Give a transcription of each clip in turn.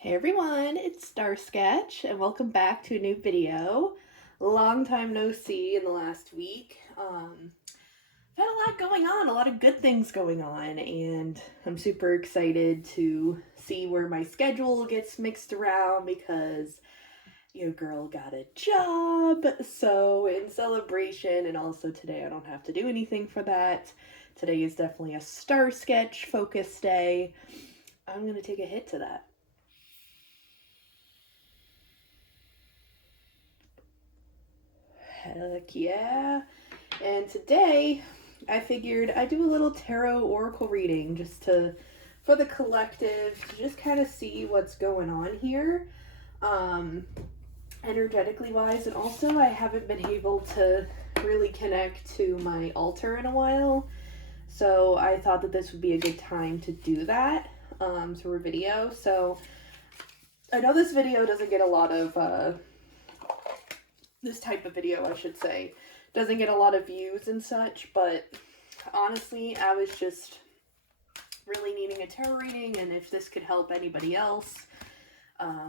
Hey everyone, it's Star Sketch, and welcome back to a new video. Long time no see in the last week. I've had a lot going on, a lot of good things going on, and I'm super excited to see where my schedule gets mixed around because your girl got a job. So, in celebration, and also today I don't have to do anything for that. Today is definitely a Star Sketch focus day. I'm gonna take a hit to that. Heck yeah. And today I figured I'd do a little tarot oracle reading for the collective to just kind of see what's going on here. Um Energetically wise, and also I haven't been able to really connect to my altar in a while. So I thought that this would be a good time to do that through a video. So I know this video doesn't get a lot of this type of video, I should say, doesn't get a lot of views and such, but honestly, I was just really needing a tarot reading, and if this could help anybody else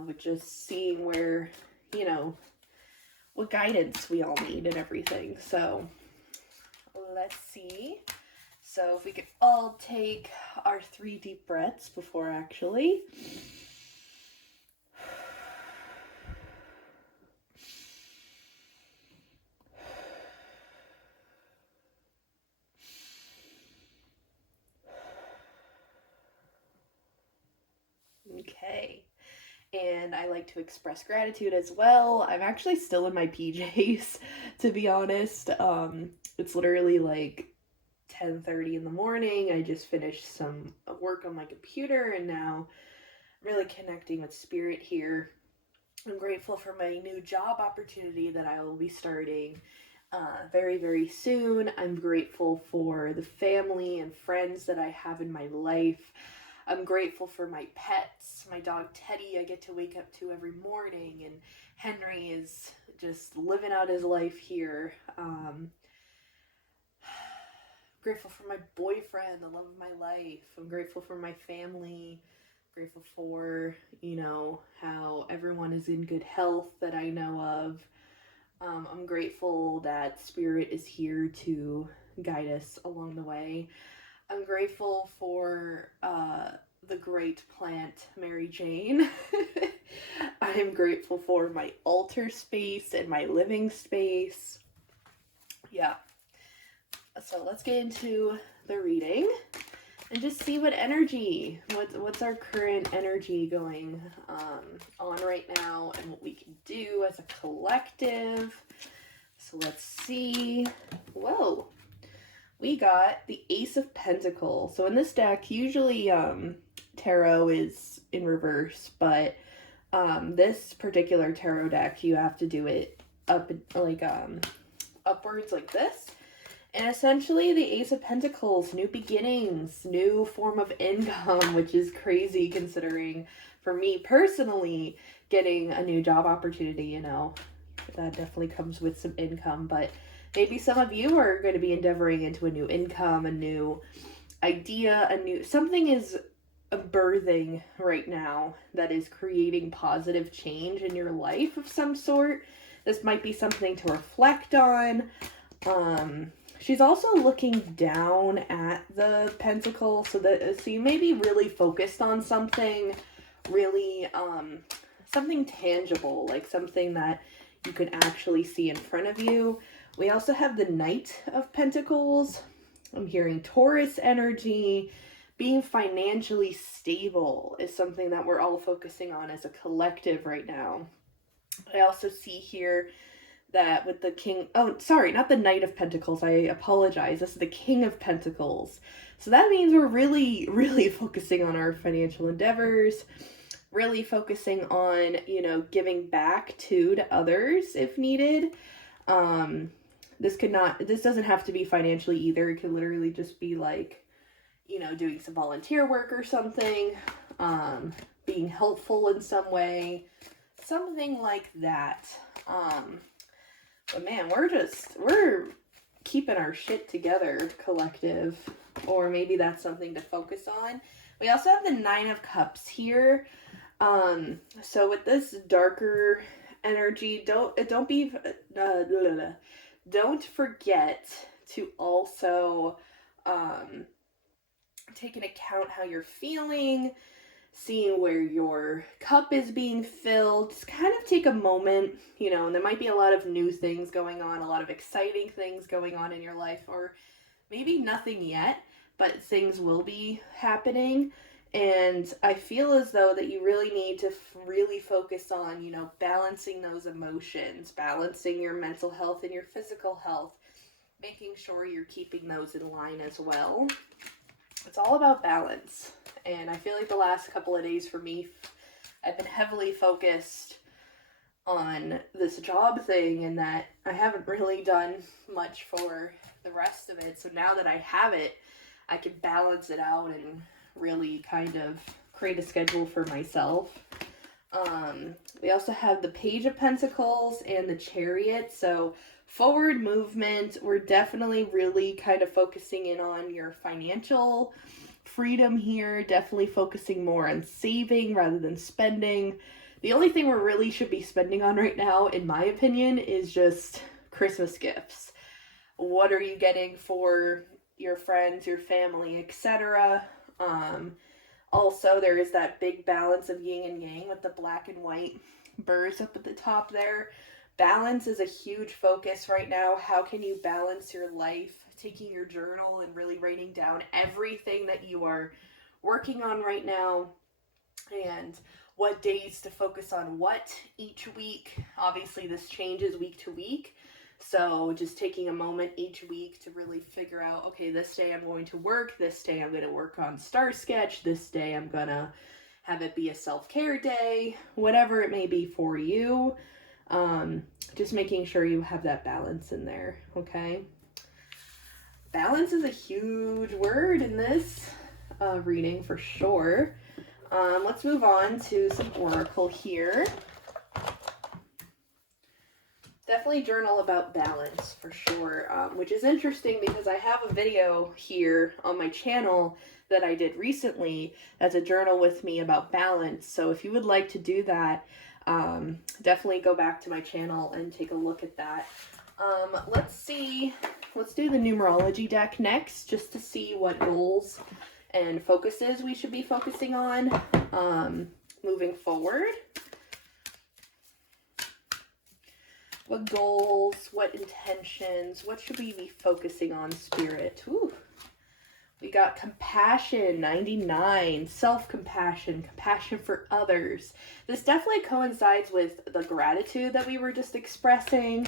with just seeing where, what guidance we all need and everything. So let's see. So if we could all take our 3 deep breaths before actually. Okay. And I like to express gratitude as well. I'm actually still in my PJs, to be honest. It's literally like 10:30 in the morning. I just finished some work on my computer and now really connecting with spirit here. I'm grateful for my new job opportunity that I will be starting very, very soon. I'm grateful for the family and friends that I have in my life. I'm grateful for my pets. My dog Teddy, I get to wake up to every morning, and Henry is just living out his life here. Grateful for my boyfriend, the love of my life. I'm grateful for my family. Grateful for, how everyone is in good health that I know of. I'm grateful that Spirit is here to guide us along the way. I'm grateful for the great plant, Mary Jane. I am grateful for my altar space and my living space. Yeah. So let's get into the reading and just see what energy, what's our current energy going on right now, and what we can do as a collective. So let's see. Whoa, we got the Ace of Pentacles. So in this deck, usually tarot is in reverse, but this particular tarot deck, you have to do it up like upwards like this. And essentially, the Ace of Pentacles, new beginnings, new form of income, which is crazy considering for me personally, getting a new job opportunity, that definitely comes with some income. But maybe some of you are going to be endeavoring into a new income, a new idea, something is birthing right now that is creating positive change in your life of some sort. This might be something to reflect on. She's also looking down at the pentacle, so you may be really focused on something really, something tangible, like something that you can actually see in front of you. We also have the Knight of Pentacles. I'm hearing Taurus energy. Being financially stable is something that we're all focusing on as a collective right now. I also see here that with the King, oh, sorry, not the Knight of Pentacles, I apologize. This is the King of Pentacles. So that means we're really, really focusing on our financial endeavors, really focusing on, giving back to others if needed. This doesn't have to be financially either. It could literally just be like, doing some volunteer work or something, being helpful in some way, something like that. But man, we're keeping our shit together, collective. Or maybe that's something to focus on. We also have the Nine of Cups here. So with this darker energy, don't forget to also take into account how you're feeling, seeing where your cup is being filled. Just kind of take a moment, and there might be a lot of new things going on, a lot of exciting things going on in your life, or maybe nothing yet, but things will be happening. And I feel as though that you really need to really focus on, balancing those emotions, balancing your mental health and your physical health, making sure you're keeping those in line as well. It's all about balance. And I feel like the last couple of days for me, I've been heavily focused on this job thing, and that I haven't really done much for the rest of it. So now that I have it, I can balance it out and really kind of create a schedule for myself. We also have the Page of Pentacles and the Chariot. So forward movement, we're definitely really kind of focusing in on your financial freedom here, definitely focusing more on saving rather than spending. The only thing we really should be spending on right now, in my opinion, is just Christmas gifts. What are you getting for your friends, your family, etc.? Also, there is that big balance of yin and yang with the black and white birds up at the top there. Balance is a huge focus right now. How can you balance your life? Taking your journal and really writing down everything that you are working on right now, and what days to focus on what each week. Obviously, this changes week to week. So just taking a moment each week to really figure out, okay, this day I'm going to work, this day I'm going to work on Star Sketch, this day I'm going to have it be a self-care day, whatever it may be for you. Just making sure you have that balance in there, okay? Balance is a huge word in this reading for sure. Let's move on to some oracle here. Definitely journal about balance for sure, which is interesting because I have a video here on my channel that I did recently as a journal with me about balance. So if you would like to do that, definitely go back to my channel and take a look at that. Let's do the numerology deck next, just to see what goals and focuses we should be focusing on moving forward. What goals, what intentions, what should we be focusing on, Spirit? Ooh. We got compassion, 99, self-compassion, compassion for others. This definitely coincides with the gratitude that we were just expressing.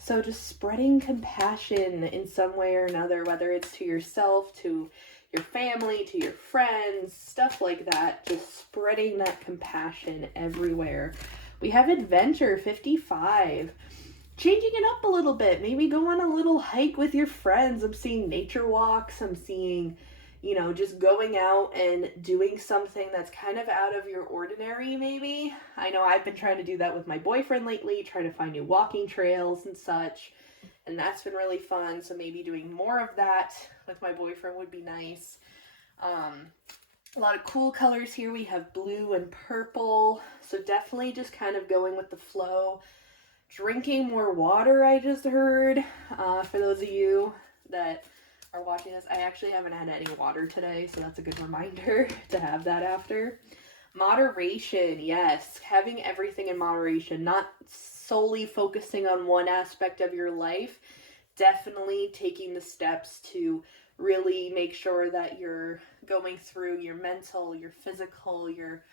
So just spreading compassion in some way or another, whether it's to yourself, to your family, to your friends, stuff like that. Just spreading that compassion everywhere. We have adventure, 55. Changing it up a little bit. Maybe go on a little hike with your friends. I'm seeing nature walks. I'm seeing, just going out and doing something that's kind of out of your ordinary, maybe. I know I've been trying to do that with my boyfriend lately, trying to find new walking trails and such. And that's been really fun. So maybe doing more of that with my boyfriend would be nice. A lot of cool colors here. We have blue and purple. So definitely just kind of going with the flow. Drinking more water, I just heard. For those of you that are watching this, I actually haven't had any water today, so that's a good reminder to have that after. Moderation, yes. Having everything in moderation, not solely focusing on one aspect of your life. Definitely taking the steps to really make sure that you're going through your mental, your physical, your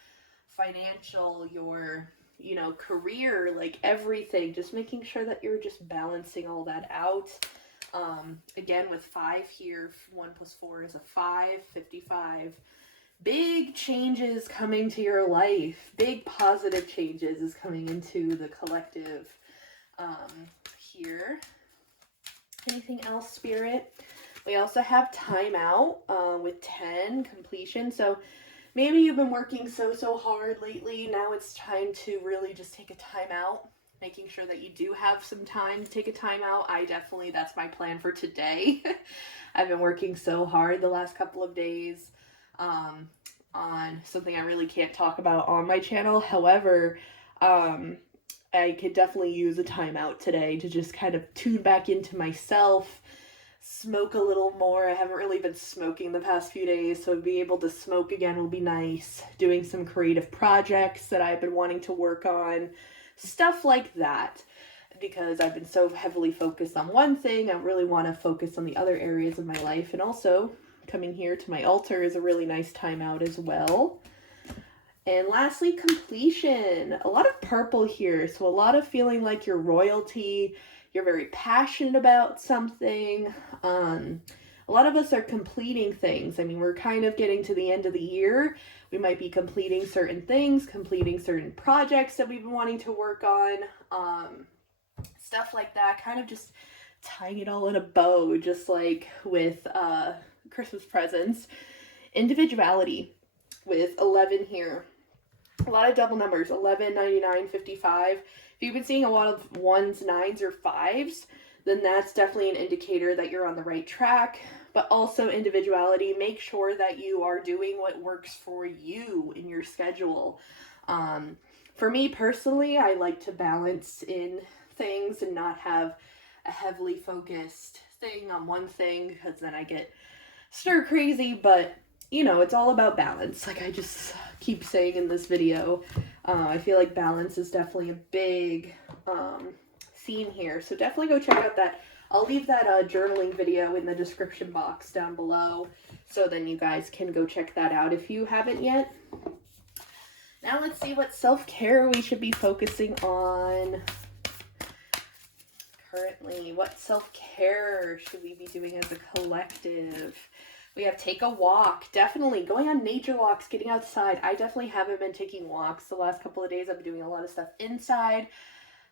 financial, your career, like everything, just making sure that you're just balancing all that out. Again, with 5 here, 1 plus 4 is a 5, 55. Big changes coming to your life. Big positive changes is coming into the collective here. Anything else, Spirit? We also have time out with 10, completion. So maybe you've been working so hard lately. Now it's time to really just take a time out, making sure that you do have some time to take a time out. That's my plan for today. I've been working so hard the last couple of days. on something I really can't talk about on my channel. However, I could definitely use a timeout today to just kind of tune back into myself, smoke a little more. I haven't really been smoking the past few days, so to be able to smoke again will be nice. Doing some creative projects that I've been wanting to work on, stuff like that. Because I've been so heavily focused on one thing, I really want to focus on the other areas of my life. And also, coming here to my altar is a really nice time out as well. And lastly, completion. A lot of purple here, so a lot of feeling like you're royalty. You're very passionate about something. A lot of us are completing things. I mean, we're kind of getting to the end of the year. We might be completing certain things, completing certain projects that we've been wanting to work on. Stuff like that, kind of just tying it all in a bow, just like with Christmas presents. Individuality with 11 here. A lot of double numbers, 11, 99, 55. If you've been seeing a lot of 1s, 9s, or 5s, then that's definitely an indicator that you're on the right track. But also individuality, make sure that you are doing what works for you in your schedule. For me personally, I like to balance in things and not have a heavily focused thing on one thing, because then I get stir crazy. But you know, it's all about balance, like I just keep saying in this video. I feel like balance is definitely a big theme here, so definitely go check out that. I'll leave that journaling video in the description box down below, so then you guys can go check that out if you haven't yet. Now let's see what self-care we should be focusing on currently. What self-care should we be doing as a collective? We have take a walk. Definitely going on nature walks, getting outside. I definitely haven't been taking walks the last couple of days. I've been doing a lot of stuff inside.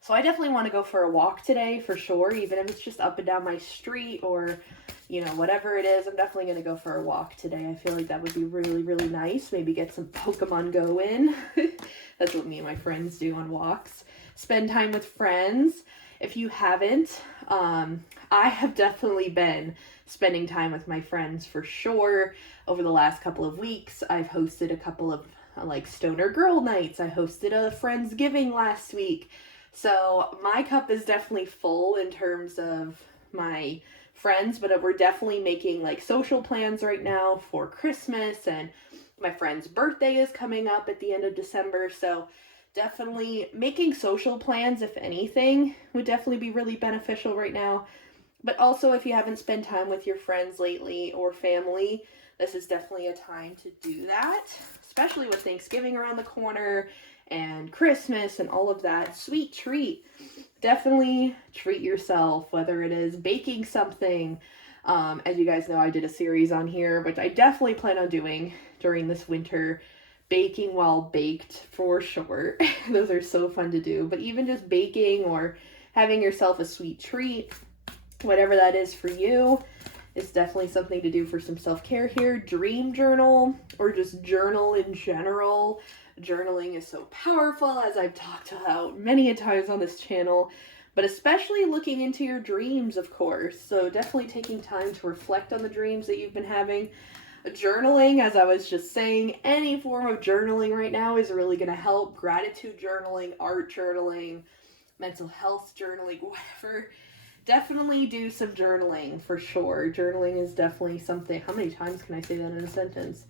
So I definitely want to go for a walk today for sure, even if it's just up and down my street or, you know, whatever it is. I'm definitely going to go for a walk today. I feel like that would be really, really nice. Maybe get some Pokemon Go in. That's what me and my friends do on walks. Spend time with friends. If you haven't, I have definitely been spending time with my friends for sure. Over the last couple of weeks, I've hosted a couple of like stoner girl nights. I hosted a Friendsgiving last week. So my cup is definitely full in terms of my friends, but we're definitely making like social plans right now for Christmas, and my friend's birthday is coming up at the end of December. So definitely making social plans, if anything, would definitely be really beneficial right now. But also, if you haven't spent time with your friends lately or family, this is definitely a time to do that, especially with Thanksgiving around the corner and Christmas and all of that. Sweet treat. Definitely treat yourself, whether it is baking something. As you guys know, I did a series on here, which I definitely plan on doing during this winter. Baking while baked for sure. Those are so fun to do. But even just baking or having yourself a sweet treat, whatever that is for you, is definitely something to do for some self-care here. Dream journal, or just journal in general. Journaling is so powerful, as I've talked about many a times on this channel, but especially looking into your dreams, of course. So definitely taking time to reflect on the dreams that you've been having. Journaling, as I was just saying, any form of journaling right now is really going to help. Gratitude journaling, art journaling, mental health journaling, whatever. Definitely do some journaling for sure. Journaling is definitely something, how many times can I say that in a sentence?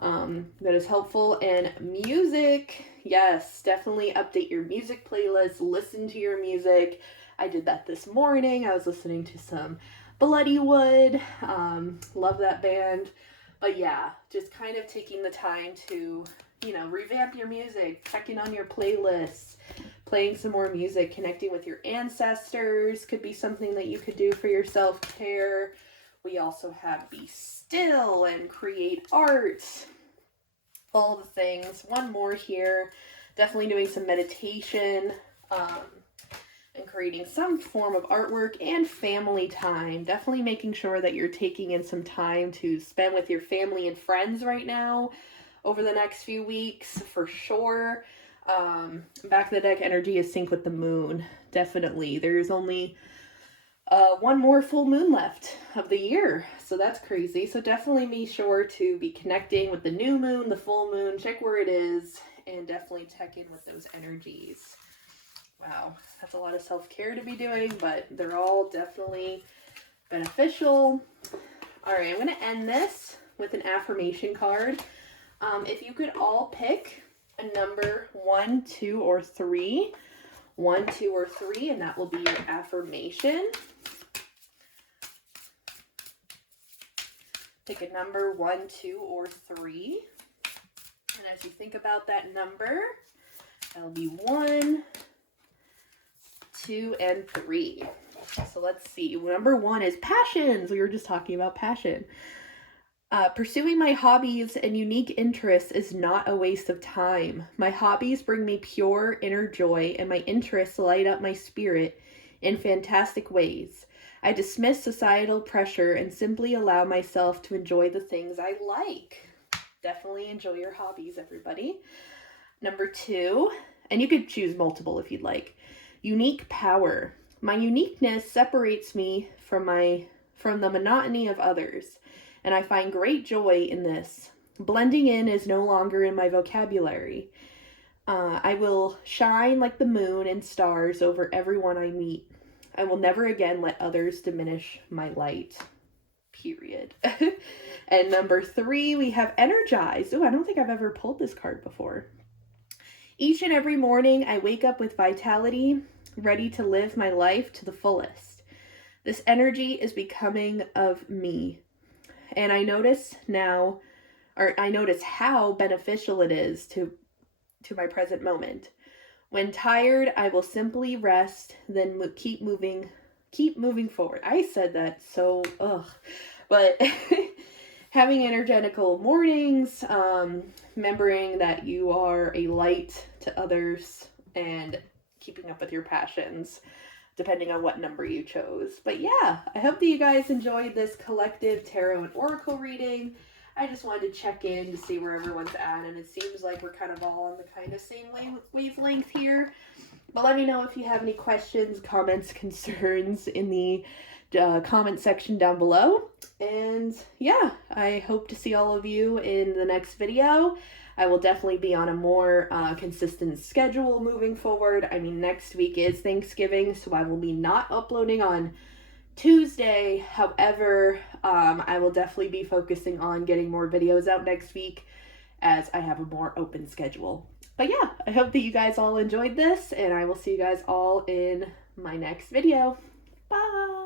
That is helpful. And music, yes, definitely update your music playlist, listen to your music. I did that this morning. I was listening to some Bloodywood. Love that band. But yeah, just kind of taking the time to, you know, revamp your music, checking on your playlists, playing some more music, connecting with your ancestors could be something that you could do for your self-care. We also have be still and create art, all the things. One more here, definitely doing some meditation, and creating some form of artwork, and family time. Definitely making sure that you're taking in some time to spend with your family and friends right now over the next few weeks for sure. Back of the deck energy is sync with the moon. Definitely. There's only one more full moon left of the year. So that's crazy. So definitely be sure to be connecting with the new moon, the full moon, check where it is, and definitely check in with those energies. Wow, that's a lot of self-care to be doing, but they're all definitely beneficial. All right, I'm going to end this with an affirmation card. If you could all pick a number 1, 2, or 3, 1, 2, or 3, and that will be your affirmation. Pick a number 1, 2, or 3. And as you think about that number, that'll be 1, 2, and 3. So let's see. Number 1 is passions. We were just talking about passion. Pursuing my hobbies and unique interests is not a waste of time. My hobbies bring me pure inner joy, and my interests light up my spirit in fantastic ways. I dismiss societal pressure and simply allow myself to enjoy the things I like. Definitely enjoy your hobbies, everybody. Number 2, and you could choose multiple if you'd like. Unique power. My uniqueness separates me from the monotony of others, and I find great joy in this. Blending in is no longer in my vocabulary. I will shine like the moon and stars over everyone I meet. I will never again let others diminish my light. Period. And number 3, we have energized. Oh, I don't think I've ever pulled this card before. Each and every morning, I wake up with vitality, ready to live my life to the fullest. This energy is becoming of me. And I notice how beneficial it is to my present moment. When tired, I will simply rest, then keep moving forward. I said that so, but having energetical mornings, remembering that you are a light to others, and keeping up with your passions, depending on what number you chose. But yeah, I hope that you guys enjoyed this collective tarot and oracle reading. I just wanted to check in to see where everyone's at, and it seems like we're kind of all on the kind of same wavelength here. But let me know if you have any questions, comments, concerns in the comment section down below. And yeah, I hope to see all of you in the next video. I will definitely be on a more consistent schedule moving forward. I mean, next week is Thanksgiving, so I will be not uploading on Tuesday. However, I will definitely be focusing on getting more videos out next week as I have a more open schedule. But yeah, I hope that you guys all enjoyed this, and I will see you guys all in my next video. Bye!